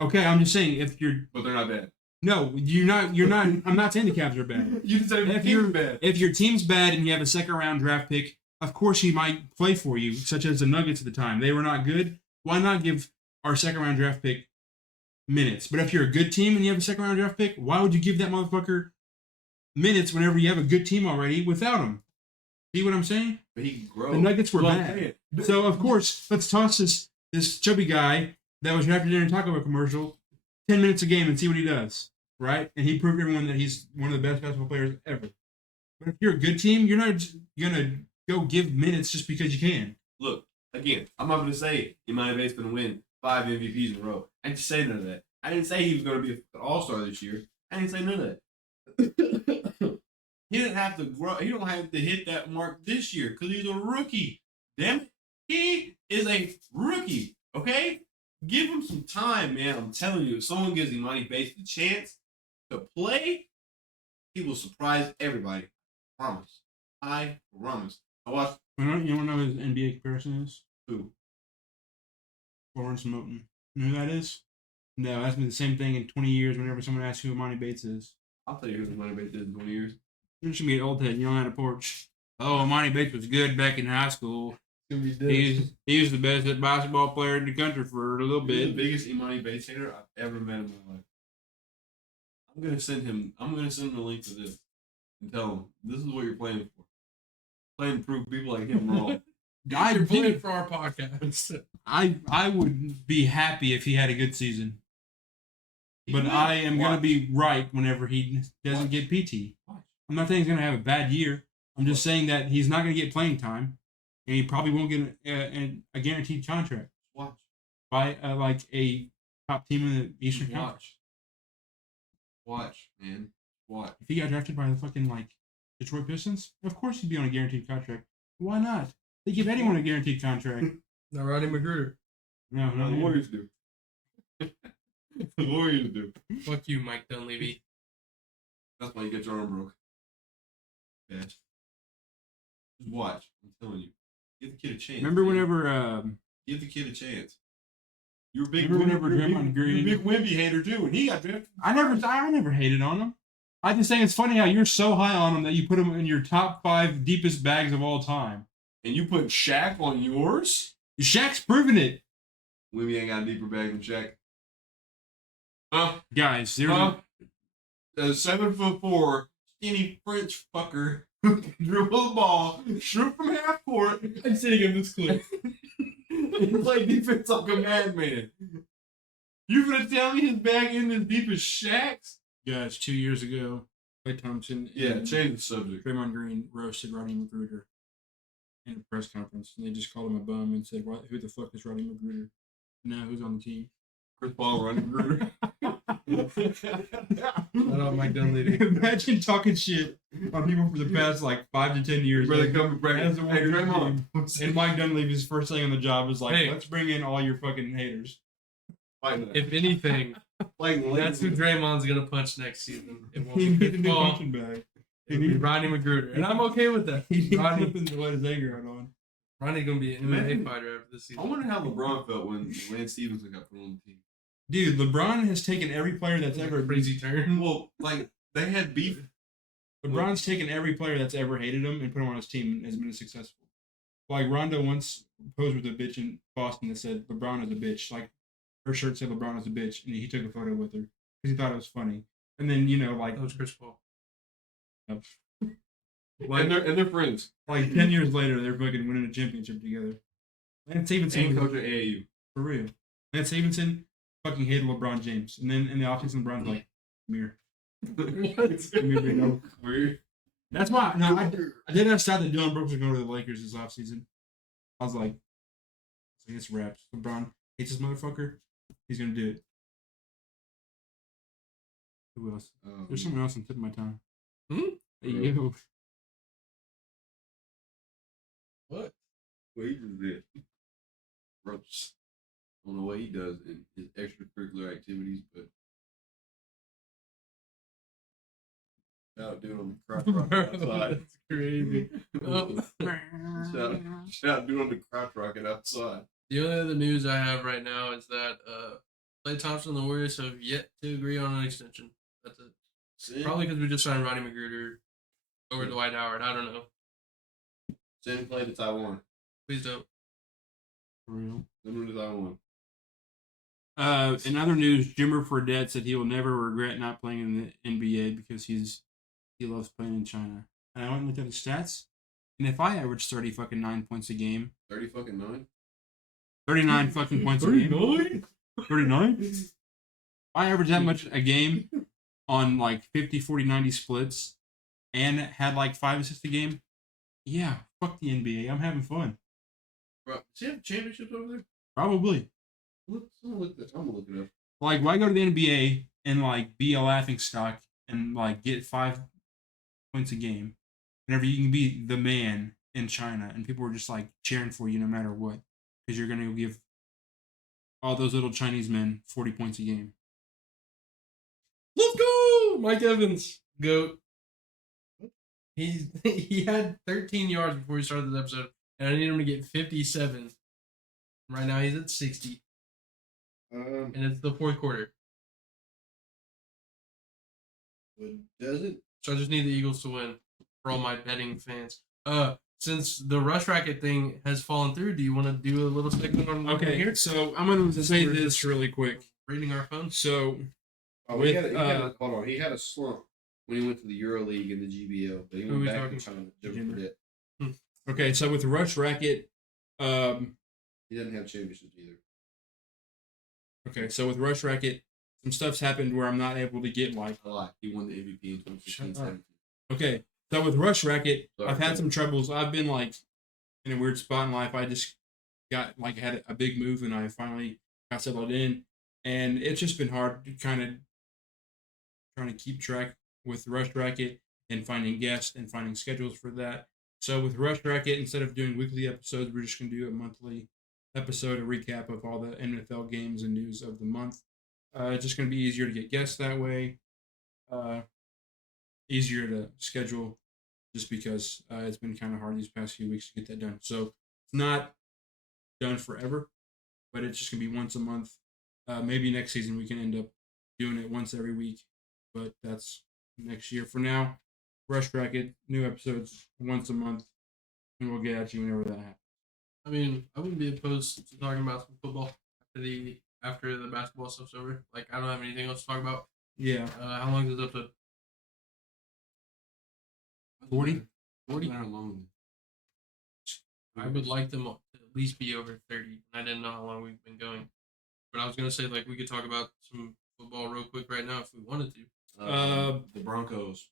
okay, I'm just saying if you're but they're not bad. no, you're not. I'm not saying the Cavs are bad. You just said If if you're- you're bad. If your team's bad and you have a second round draft pick, of course he might play for you, such as the Nuggets at the time. They were not good. Why not give our second round draft pick minutes? But if you're a good team and you have a second round draft pick, why would you give that motherfucker minutes whenever you have a good team already without him? See what I'm saying? But he can grow. The Nuggets were Well, I'm bad. saying, So of course, let's toss this chubby guy that was drafted in a Taco Bell commercial 10 minutes a game and see what he does, right? And he proved everyone that he's one of the best basketball players ever. But if you're a good team, you're not just gonna go give minutes just because you can. Look, again, I'm not going to say Imani Bates going to win 5 MVPs in a row. I didn't say none of that. I didn't say he was going to be an All-Star this year. I didn't say none of that. He didn't have to grow. He don't have to hit that mark this year because he's a rookie. Damn it. He is a rookie, okay? Give him some time, man. I'm telling you, if someone gives Imani Bates the chance to play, he will surprise everybody. Promise. I promise. I watched You don't know who his NBA comparison is? who? Lawrence Moten. You know who that is? No, that's been the same thing in 20 years whenever someone asks who Imani Bates is. I'll tell you who Imani Bates is in 20 years. You're just gonna be an old head yelling at a porch. Oh, Imani Bates was good back in high school. It's gonna be this. He was the best basketball player in the country for a little He's the bit. biggest Imani Bates hater I've ever met in my life. I'm gonna send him a link to this and tell him this is what you're playing for. Playing to prove people like him wrong. You're playing for our podcast. I would be happy if he had a good season. But will. I am going Watch. to be right whenever he doesn't Watch. get PT. Watch. I'm not saying he's going to have a bad year. I'm just saying that he's not going to get playing time, and he probably won't get a guaranteed contract Watch. by like a top team in the Eastern Conference. Watch, man. Watch. If he got drafted by the fucking like Detroit Pistons, of course he'd be on a guaranteed contract. Why not? They give anyone a guaranteed contract. Now Rodney McGruder. No, What the no. Warriors do. The Warriors do. Fuck you, Mike Dunleavy. That's why you get your arm broke. Yeah. Just watch. I'm telling you. Give the kid a chance. Remember man. whenever Give the kid a chance. You're a big Remember Wemby- whenever you're a Draymond big- you're a Green- big Wemby hater too, and he got drafted. I never hated on him. I just think it's funny how you're so high on him that you put him in your top 5 deepest bags of all time. And you put Shaq on yours? Shaq's proven it, Wemby ain't got a deeper bag than Shaq. Huh? guys. There's Huh? A 7'4" skinny French fucker who can dribble the ball, shoot from half court, I'm sitting in this clip. and play defense like a madman. You gonna tell me his bag isn't as deep as Shaq's? guys 2 years ago, Klay Thompson Yeah, and change the subject. Draymond Green roasted Rodney Magruder in a press conference, and they just called him a bum and said, "Who the fuck is Rodney Magruder? Now who's on the team?" Chris Paul running Gruder. Shout out Mike Dunleavy. Imagine talking shit on people for the past like 5 to 10 years. Brother coming back. As the Hey, Warriors Draymond. team. And Mike Dunleavy's first thing on the job is like, Hey. let's bring in all your fucking haters. Fighting If anything, fighting that's who Draymond's gonna punch next season. It won't He be needs a Chris new Paul. punching bag. It'll be Rodney Magruder, and I'm okay with that. He needs Rodney, something to let his anger out on. Ronnie's gonna be an MMA fighter after this I season. wonder how LeBron felt when Lance Stevenson got put on the team. Dude, LeBron has taken every player that's That's ever a crazy turn. Well, like they had beef. LeBron's taken every player that's ever hated him and put him on his team and has been successful. Like Rondo once posed with a bitch in Boston that said LeBron is a bitch. Like her shirt said LeBron is a bitch, and he took a photo with her because he thought it was funny. And then like That was Chris Paul. And they're friends. like 10 years later, they're fucking winning a championship together. Lance Stevenson And was- coach at AAU. for real. Lance Stevenson fucking hated LeBron James, and then in the offseason, LeBron's like, "Come here." What? Weird. That's why. No, I did have thought that Dylan Brooks was going to the Lakers this offseason. I was like, it's wraps. LeBron hates this motherfucker. He's gonna do it. Who else? There's someone else on the tip of my tongue. Hmm? You. What? What he just did. Brooks. I don't know what he does in his extracurricular activities, but shout out dude on the crotch rocket outside. That's crazy. Oh. Shout out dude on the crotch rocket outside. The only other news I have right now is that Klay Thompson and the Warriors have yet to agree on an extension. That's it. Probably because we just signed Rodney Magruder over Dwight Howard. I don't know. Send play to Taiwan. Please don't. For real. Send him to Taiwan. In other news, Jimmer Fredette said he will never regret not playing in the NBA because he loves playing in China. And I went and looked at his stats, and if I average 30 fucking 9 points a game, 30 fucking 9? 39 fucking points a game, 39? If I average that much a game on like 50, 40, 90 splits, and had like 5 assists a game, yeah, fuck the NBA. I'm having fun. Bro, does he have championships over there? Probably. Someone look this. I'm gonna look it up. Like, why go to the NBA and like be a laughing stock and like get 5 points a game whenever you can be the man in China and people are just like cheering for you no matter what because you're gonna give all those little Chinese men 40 points a game. Let's go, Mike Evans, goat. He had 13 yards before we started this episode, and I need him to get 57. Right now he's at 60, and it's the fourth quarter. Does it? So I just need the Eagles to win for all my betting fans. Since the rush racket thing has fallen through, do you want to do a little segment on Okay, here? so I'm gonna say this really quick. Reading our phones. So Oh, With, hold on. He had a slump when he went to the EuroLeague and the GBL. But he Who went we back talking to China. Jimmer. Jimmer. okay, so with Rush Racket, He doesn't have championships either. okay, so with Rush Racket, some stuff's happened where I'm not able to get like. A lot. He won the MVP in 2016. Shut up. 17. Okay, so with Rush Racket, Sorry. I've had some troubles. I've been like in a weird spot in life. I just got like had a big move and I finally got settled in, and it's just been hard to kind of trying to keep track with Rush Racket and finding guests and finding schedules for that. So with Rush Racket, instead of doing weekly episodes, we're just gonna do a monthly episode, a recap of all the NFL games and news of the month. It's just going to be easier to get guests that way. Easier to schedule, just because it's been kind of hard these past few weeks to get that done. So it's not done forever, but it's just going to be once a month. Maybe next season we can end up doing it once every week, but that's next year. For now, Rush Bracket, new episodes once a month, and we'll get at you whenever that happens. I mean, I wouldn't be opposed to talking about some football after the basketball stuff's over. Like, I don't have anything else to talk about. Yeah. How long is this episode? 40? 40? How long? I would like them to at least be over 30. I didn't know how long we've been going. But I was going to say, like, we could talk about some football real quick right now if we wanted to. The Broncos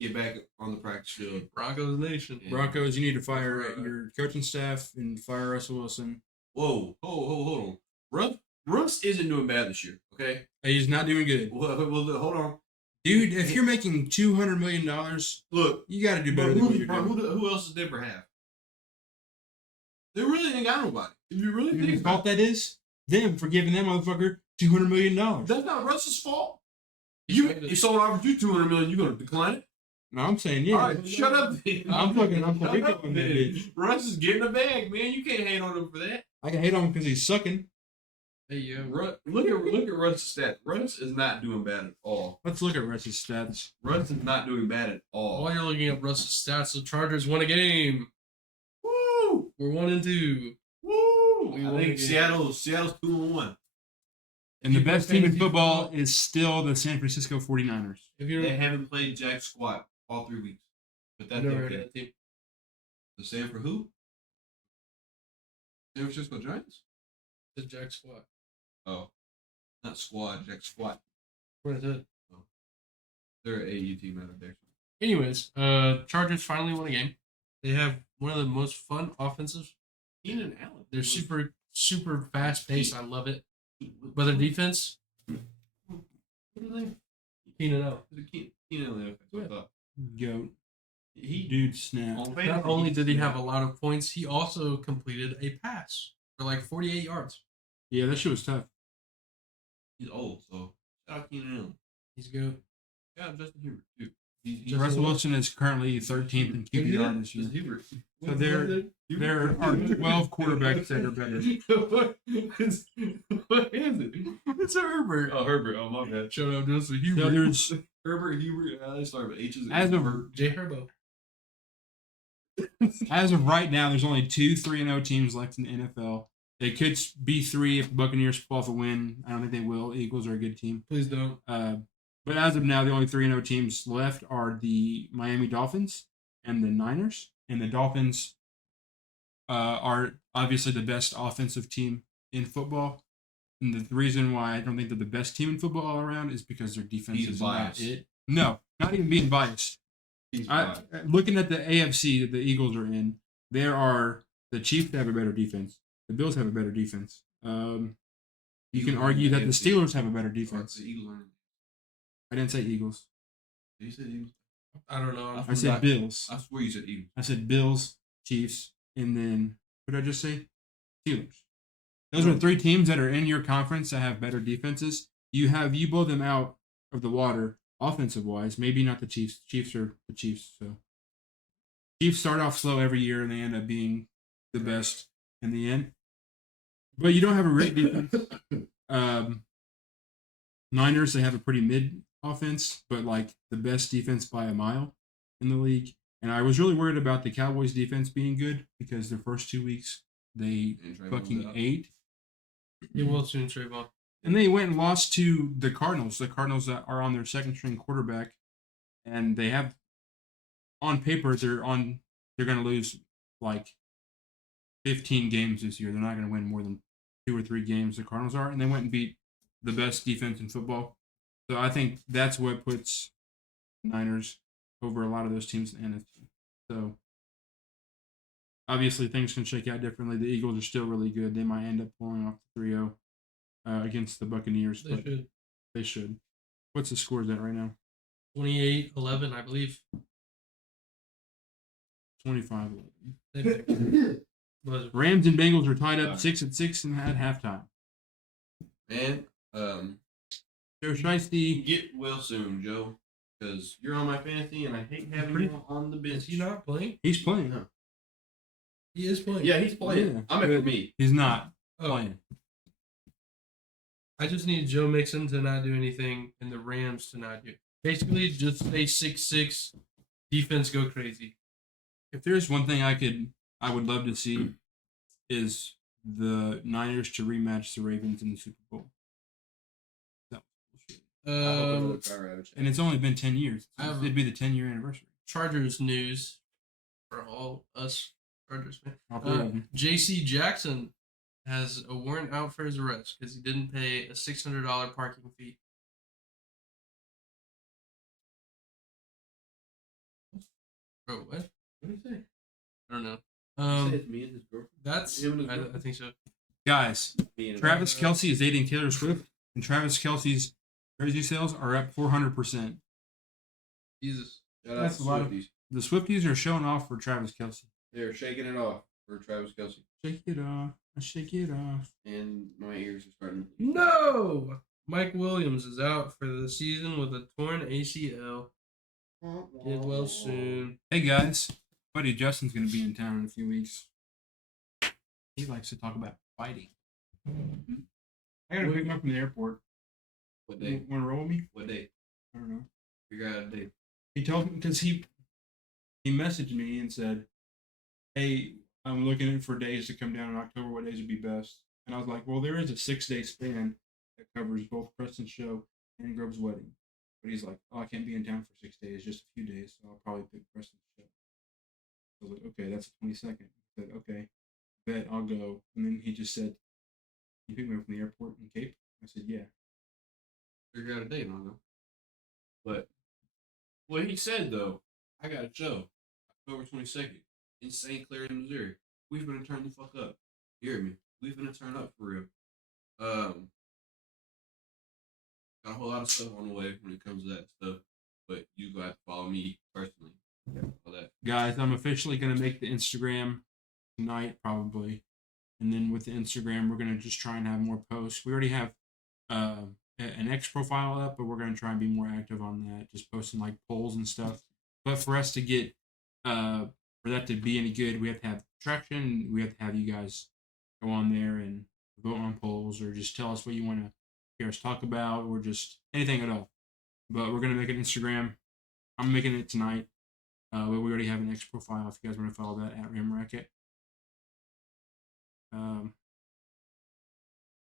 get back on the practice field. Broncos Nation. Yeah. Broncos, you need to fire your coaching staff and fire Russell Wilson. Whoa, hold on. Russ isn't doing bad this year, okay? He's not doing good. Well, hold on. Dude, if you're making $200 million, Look, you got to do better than what you're doing. who else does Denver have? They really ain't got nobody. If you really You know think whose fault that is? Them for giving that motherfucker $200 million. that's not Russ's fault. He If someone offers you $200 million, you gonna decline it? No, I'm saying, yeah. All right, shut up. Then. I'm fucking Shut Rico up on that then. bitch. Russ is getting a bag, man. You can't hate on him for that. I can hate on him because he's sucking. Hey, yo. Look at Russ's stats. Russ is not doing bad at all. Let's look at Russ's stats. Russ is not doing bad at all. While you're looking at Russ's stats, the Chargers won a game. Woo! We're 1-2. Woo! We I won think again. Seattle's 2-1. And the You best play team in fantasy football football? is still the San Francisco 49ers. If you're They haven't played jack squat all 3 weeks. But that's never heard of okay. that team. The San for who? San Francisco Giants? The Jack Squad. Oh. Not squad, jack squat. What is it? They're an AU team out of there. Anyways, Chargers finally won a game. They have one of the most fun offensives. Keenan Allen. They're super fast paced. I love it. But their defense, What are they? Keenan Allen. Keenan Allen. That's what I thought. Goat. He Dude, snap. on Not fantasy, only did he he's- have a lot of points, he also completed a pass for like 48 yards. Yeah, that shit was tough. He's old, so shout out Keenan Allen. He's good. Yeah, Justin Herbert too. Justin Russell what? Wilson is currently 13th in QBR this year. Justin Herbert. So there are 12 quarterbacks that are better. What is it? It's Herbert. Oh, Herbert. Oh, my bad. Shout out Justin So Herbert. there's, Herbert, Hubert. They start with H's. as of J Herbo. As of right now, there's only 2 3-0 teams left in the NFL. They could be 3 if the Buccaneers pull off a win. I don't think they will. Eagles are a good team. Please don't. But as of now, the only 3-0 teams left are the Miami Dolphins and the Niners. And the Dolphins are obviously the best offensive team in football. And the reason why I don't think they're the best team in football all around is because their defense He's is not biased. it. No, not even being biased. He's fine. Looking at the AFC that the Eagles are in, there are the Chiefs have a better defense. The Bills have a better defense. You can argue that the Steelers have a better defense. The Eagles aren't. I didn't say Eagles. You said Eagles. I don't know. I said Bills. I swear you said Eagles. I said Bills, Chiefs, and then what did I just say? Steelers. Those are 3 teams that are in your conference that have better defenses. You blow them out of the water offensive wise. Maybe not the Chiefs. Chiefs are the Chiefs. So Chiefs start off slow every year and they end up being the best in the end. But you don't have a great defense. Niners, they have a pretty mid offense, but like the best defense by a mile in the league. And I was really worried about the Cowboys defense being good because their first 2 weeks they And Trayvon's fucking out. ate. You will soon, Trayvon. And they went and lost to the Cardinals. The Cardinals that are on their second string quarterback, and they have on paper they're going to lose like 15 games this year. They're not going to win more than 2 or 3 games. The Cardinals are, and they went and beat the best defense in football. So I think that's what puts the Niners over a lot of those teams in the NFC. So obviously things can shake out differently. The Eagles are still really good. They might end up pulling off the 3-0 against the Buccaneers. They but should. They should. What's the scores at right now? 28-11, I believe. 25. Was Rams and Bengals are tied up 6-6 and at halftime. And Joe Shiesty. Get well soon, Joe, because you're on my fantasy, and I hate having you on the bench. Is he not playing? He's playing. No. He is playing. Yeah, he's playing. Yeah, I'm at for but me. He's not Oh, playing. I just need Joe Mixon to not do anything and the Rams to not do. Basically, just stay 6'6", defense go crazy. If there's one thing I would love to see is the Niners to rematch the Ravens in the Super Bowl. That was bullshit. And it's only been 10 years. I have- It'd be the 10-year anniversary. Chargers news for all us Chargers fans. All three of them. J.C. Jackson has a warrant out for his arrest because he didn't pay a $600 parking fee. Bro, what? What did he say? I don't know. He said it's me and his girlfriend. That's Him and his I girlfriend? think so. Guys, Me and Travis Kelce is dating Taylor Swift, and Travis Kelce's jersey sales are up 400%. Jesus. Shout out That's to a lot of- Swifties. The Swifties are showing off for Travis Kelce. They're shaking it off for Travis Kelce, Shake it off, shake it off. and my ears are starting to bleed. No! Mike Williams is out for the season with a torn ACL. Get well soon. Hey guys, buddy Justin's gonna be in town in a few weeks. He likes to talk about fighting. I gotta pick him up from the airport. What day? Want to roll with me? What day? I don't know. Figure out a day. He told me because he messaged me and said, "Hey, I'm looking for days to come down in October. What days would be best?" And I was like, "Well, there is a 6-day span that covers both Preston's show and Grove's wedding." But he's like, "Oh, I can't be in town for 6 days, just a few days, so I'll probably pick Preston's show." I was like, "Okay, that's the 22nd." I said, "Okay, bet I'll go." And then he just said, "You pick me up from the airport in Cape?" I said, "Yeah." Figure out a day, and I'll go. But what he said though, I got a show, October 22nd, in St. Clair, Missouri. We've been to turn the fuck up. You hear me? We've been to turn up for real. Got a whole lot of stuff on the way when it comes to that stuff, but you got to follow me personally. All that. Guys, I'm officially going to make the Instagram tonight, probably. And then with the Instagram, we're going to just try and have more posts. We already have an X profile up, but we're going to try and be more active on that, just posting like polls and stuff. But for us to get, for that to be any good, we have to have traction. We have to have you guys go on there and vote on polls or just tell us what you want to hear us talk about or just anything at all. But we're going to make an Instagram. I'm making it tonight. But we already have an X profile if you guys want to follow that at RamRacket.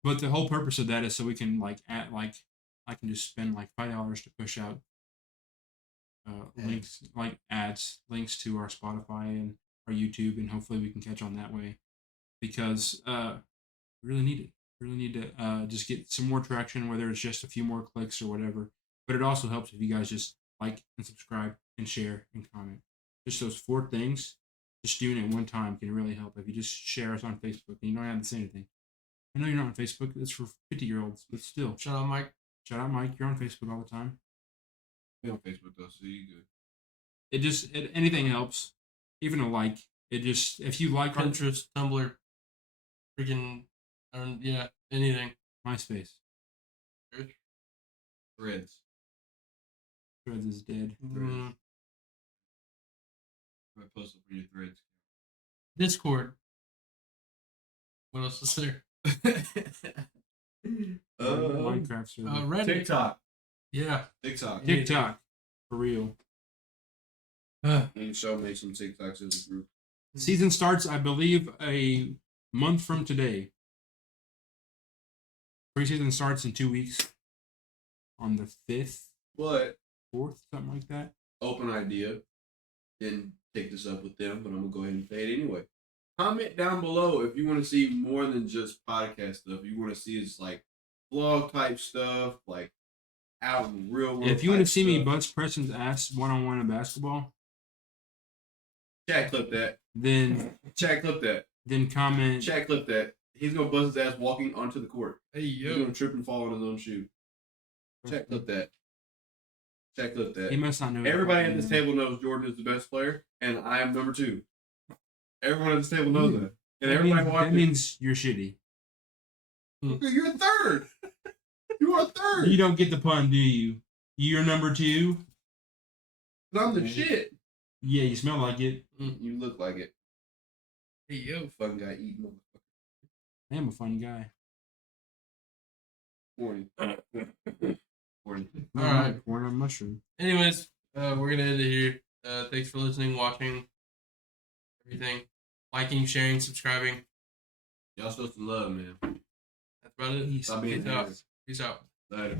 But the whole purpose of that is so we can I can just spend like $5 to push out links, like ads, links to our Spotify and our YouTube, and hopefully we can catch on that way because we really need it. We really need to just get some more traction, whether it's just a few more clicks or whatever. But it also helps if you guys just like and subscribe and share and comment. Just those 4 things, just doing it one time can really help. If you just share us on Facebook and you don't have to say anything. I know you're not on Facebook. It's for 50-year-olds, but still. Shout out, Mike. Shout out, Mike. You're on Facebook all the time. Be on Facebook though, so you good. Anything helps. Even a like. It just, if you like our Pinterest, Tumblr, freaking, anything. MySpace. Threads. Threads is dead. Mm, I post up on your threads. Discord. What else is there? Minecraft server. Reddit. TikTok. Yeah. TikTok. TikTok. For real. And show made some TikToks as a group. Season starts, I believe, a month from today. Preseason starts in 2 weeks. On the 5th, But 4th, something like that. open idea. Didn't take this up with them, but I'm gonna go ahead and say it anyway. Comment down below if you want to see more than just podcast stuff. You want to see us like vlog type stuff, like out in the real world. If you want to type see me stuff. bust Preston's ass one-on-one in basketball, Chat clip that. then Chat clip that. comment. Chat clip that. He's gonna bust his ass walking onto the court. Hey, He's yo. gonna trip and fall on his own shoe. Chat clip that. Chat clip that. He must not know. Everybody at this table knows Jordan is the best player, and I am number 2. Everyone at this table knows that. And everybody that watching. means you're shitty. You're third. You are third. You don't get the pun, do you? You're number 2. I'm the shit. Yeah, you smell like it. You look like it. Hey, yo. Fun guy eating motherfucker. I am a fun guy. Morning. Morning. All right. Corn on mushroom. Anyways, we're going to end it here. Thanks for listening, watching, everything. Liking, sharing, subscribing. Y'all still some love, man. That's about it. Peace. Stop being Peace out. haters. Peace out. Later.